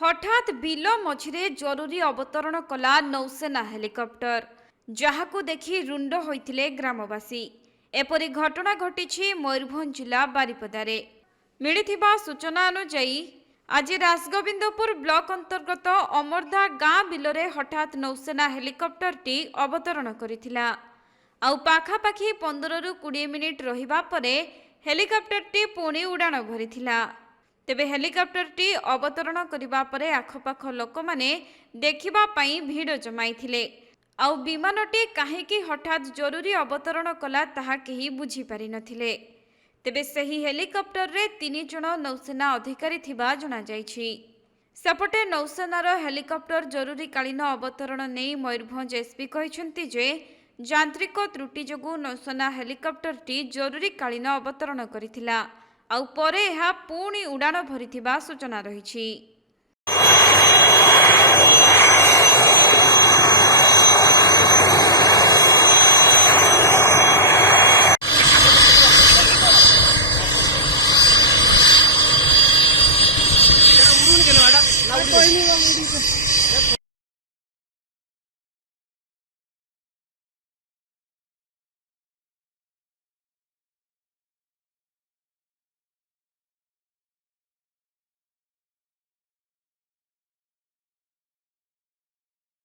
हठात बिल मझिरे जरूरी अवतरण कला नौसेना हेलिकॉप्टर जहाकू देखि रुंड होइथिले ग्रामवासी। एपरी घटना घटिछि मयूरभंज जिला बारिपदारे। मिलिथिबा सूचना अनुसार आज राजगोविंदपुर ब्लॉक अंतर्गत अमरदा गाँ बिलरे हठात नौसेना हेलिकॉप्टरटी अवतरण करिथिला। आउ पाखापाखि 15 ରୁ 20 मिनिट रहिबा परे हेलिकॉप्टरटी पुणी उड़ाण भरिथिला। तेबे हेलिकॉप्टरटी अवतरण करिबा परे आखपाख लोक माने देखिबा पई भीड़ जमाइथिले। आउ विमानटी काहेकि हठात जरूरी अवतरण कला ताहा केही बुझी पारि नथिले। तेबे सही हेलिकॉप्टर रे 3 जण नौसेना अधिकारी थिबा जणा जाइछि। सेपटे नौसेनार हेलिकॉप्टर जरूरीकालीन अवतरण नै मयूरभंज एसपी कहिसंती जे यांत्रिक त्रुटि जोगु नौसेना हेलिकॉप्टरटी जरूरीकालीन अवतरण करिथिला। आउ परे एहा पुणी उड़ाण भरिथिबा सूचना रहिछि। उड़ून के ना